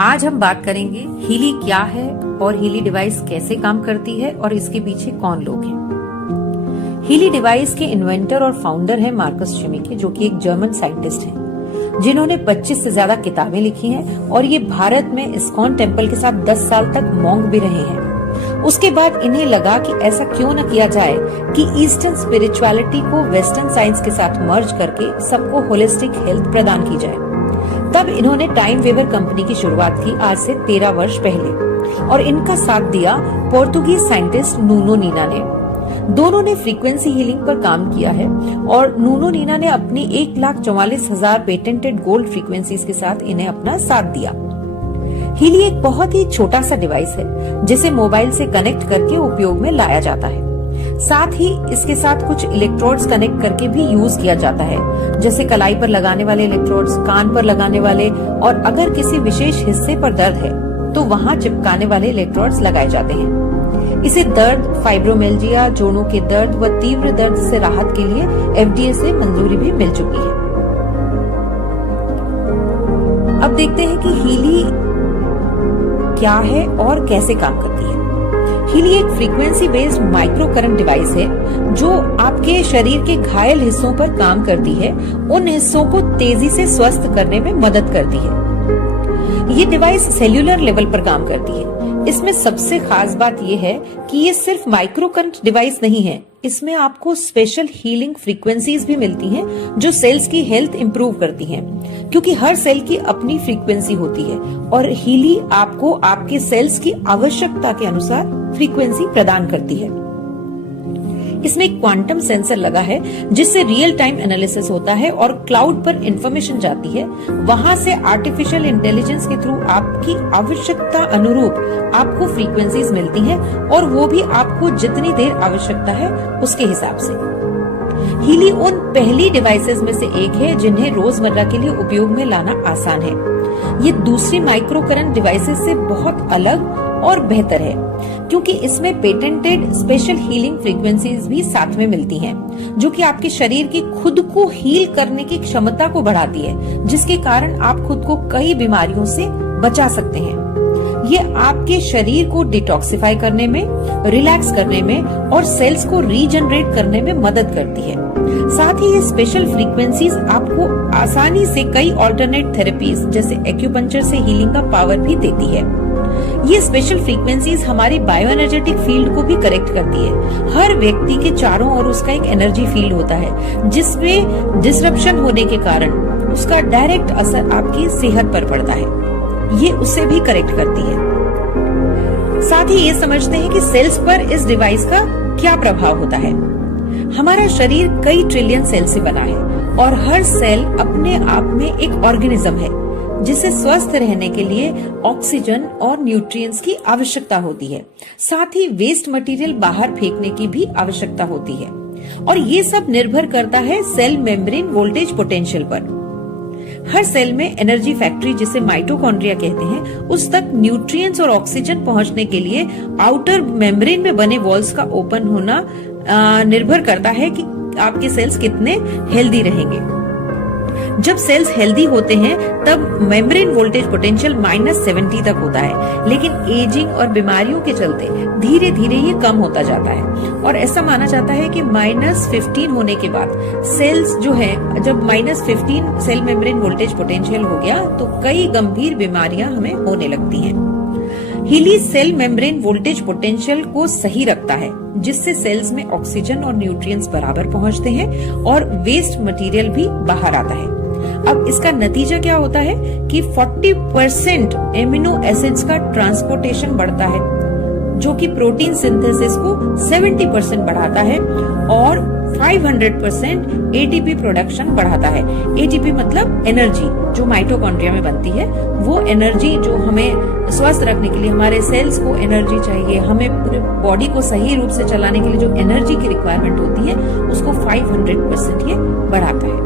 आज हम बात करेंगे हीली क्या है और हीली डिवाइस कैसे काम करती है और इसके पीछे कौन लोग हैं। हीली डिवाइस के इन्वेंटर और फाउंडर हैं मार्कस शिमिके, जो कि एक जर्मन साइंटिस्ट हैं, जिन्होंने 25 से ज्यादा किताबें लिखी हैं और ये भारत में इस्कॉन टेम्पल के साथ 10 साल तक मॉन्क भी रहे हैं। उसके बाद इन्हें लगा कि ऐसा क्यों न किया जाए कि ईस्टर्न स्पिरिचुअलिटी को वेस्टर्न साइंस के साथ मर्ज करके सबको होलिस्टिक हेल्थ प्रदान की जाए। तब इन्होंने टाइम वेवर कंपनी की शुरुआत की आज से 13 वर्ष पहले, और इनका साथ दिया पोर्तुगीज साइंटिस्ट नूनो नीना ने। दोनों ने फ्रीक्वेंसी हीलिंग पर काम किया है और नूनो नीना ने अपनी 1,44,000 पेटेंटेड गोल्ड फ्रीक्वेंसीज के साथ इन्हें अपना साथ दिया। हीली एक बहुत ही छोटा सा डिवाइस है जिसे मोबाइल से कनेक्ट करके उपयोग में लाया जाता है। साथ ही इसके साथ कुछ इलेक्ट्रोड्स कनेक्ट करके भी यूज किया जाता है, जैसे कलाई पर लगाने वाले इलेक्ट्रोड्स, कान पर लगाने वाले, और अगर किसी विशेष हिस्से पर दर्द है तो वहां चिपकाने वाले इलेक्ट्रोड्स लगाए जाते हैं। इसे दर्द, फाइब्रोमियल्जिया, जोड़ों के दर्द व तीव्र दर्द से राहत के लिए FDA से मंजूरी भी मिल चुकी है। अब देखते हैं कि हीली क्या है और कैसे काम करती है। हीली एक frequency based micro current device है जो आपके शरीर के घायल हिस्सों पर काम करती है, उन हिस्सों को तेजी से स्वस्थ करने में मदद करती है। ये डिवाइस सेल्यूलर लेवल पर काम करती है। इसमें सबसे खास बात यह है कि ये सिर्फ माइक्रो करंट डिवाइस नहीं है, इसमें आपको स्पेशल हीलिंग फ्रीक्वेंसीज भी मिलती हैं जो सेल्स की हेल्थ इंप्रूव करती हैं, क्योंकि हर सेल की अपनी फ्रीक्वेंसी होती है और हीली आपको आपके सेल्स की आवश्यकता के अनुसार फ्रीक्वेंसी प्रदान करती है। इसमें एक क्वांटम सेंसर लगा है जिससे रियल टाइम एनालिसिस होता है और क्लाउड पर इंफॉर्मेशन जाती है। वहां से आर्टिफिशियल इंटेलिजेंस के थ्रू आपकी आवश्यकता अनुरूप आपको फ्रीक्वेंसीज मिलती हैं और वो भी आपको जितनी देर आवश्यकता है उसके हिसाब से। हीली उन पहली डिवाइसेस में से एक है जिन्हें रोजमर्रा के लिए उपयोग में लाना आसान है। ये दूसरी माइक्रो करंट डिवाइसेस से बहुत अलग और बेहतर है क्योंकि इसमें पेटेंटेड स्पेशल हीलिंग फ्रीक्वेंसीज भी साथ में मिलती हैं, जो कि आपके शरीर की खुद को हील करने की क्षमता को बढ़ाती है, जिसके कारण आप खुद को कई बीमारियों से बचा सकते हैं। ये आपके शरीर को डिटॉक्सिफाई करने में, रिलैक्स करने में और सेल्स को रीजनरेट करने में मदद करती है। साथ ही ये स्पेशल फ्रीक्वेंसीज आपको आसानी से कई ऑल्टरनेट थेरेपीज जैसे एक्यूपंक्चर से हीलिंग का पावर भी देती है। ये स्पेशल फ्रीक्वेंसीज हमारी बायो एनर्जेटिक फील्ड को भी करेक्ट करती है। हर व्यक्ति के चारों ओर उसका एक एनर्जी फील्ड होता है जिसमें डिसरप्शन होने के कारण उसका डायरेक्ट असर आपकी सेहत पर पड़ता है। ये उसे भी करेक्ट करती है। साथ ही ये समझते हैं कि सेल्स पर इस डिवाइस का क्या प्रभाव होता है। हमारा शरीर कई ट्रिलियन सेल से बना है और हर सेल अपने आप में एक ऑर्गेनिज्म है जिसे स्वस्थ रहने के लिए ऑक्सीजन और न्यूट्रिएंट्स की आवश्यकता होती है। साथ ही वेस्ट मटेरियल बाहर फेंकने की भी आवश्यकता होती है और ये सब निर्भर करता है सेल मेम्ब्रेन वोल्टेज पोटेंशियल पर। हर सेल में एनर्जी फैक्ट्री, जिसे माइटोकॉन्ड्रिया कहते हैं, उस तक न्यूट्रिएंट्स और ऑक्सीजन पहुंचने के लिए आउटर मेम्ब्रेन में बने वॉल्स का ओपन होना निर्भर करता है कि आपके सेल्स कितने हेल्दी रहेंगे। जब सेल्स हेल्दी होते हैं तब मेम्ब्रेन वोल्टेज पोटेंशियल -70 तक होता है, लेकिन एजिंग और बीमारियों के चलते धीरे धीरे ये कम होता जाता है और ऐसा माना जाता है कि -15 होने के बाद सेल्स जो है, जब -15 सेल मेम्ब्रेन वोल्टेज पोटेंशियल हो गया तो कई गंभीर बीमारियां हमें होने लगती हैं। हीली सेल मेम्ब्रेन वोल्टेज पोटेंशियल को सही रखता है, जिससे सेल्स में ऑक्सीजन और न्यूट्रिएंट्स बराबर पहुंचते हैं और वेस्ट मटेरियल भी बाहर आता है। अब इसका नतीजा क्या होता है कि 40% एमिनो एसिड्स का ट्रांसपोर्टेशन बढ़ता है, जो कि प्रोटीन सिंथेसिस को 70% बढ़ाता है और 500% एटीपी प्रोडक्शन बढ़ाता है। एटीपी मतलब एनर्जी जो माइटोकॉन्ड्रिया में बनती है, वो एनर्जी जो हमें स्वस्थ रखने के लिए, हमारे सेल्स को एनर्जी चाहिए, हमें पूरे बॉडी को सही रूप से चलाने के लिए जो एनर्जी की रिक्वायरमेंट होती है उसको 500% ये बढ़ाता है।